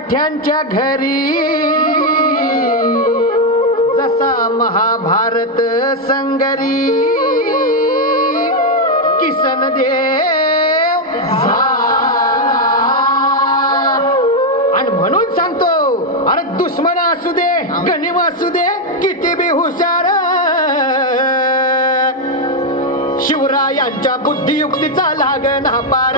मराठ्यांच्या घरी जसा महाभारत संगरी किसन देव आणि म्हणून सांगतो अरे दुश्मन असू दे गनिम असू दे किती बी हुशार शिवरायांच्या बुद्धियुक्तीचा लागण पार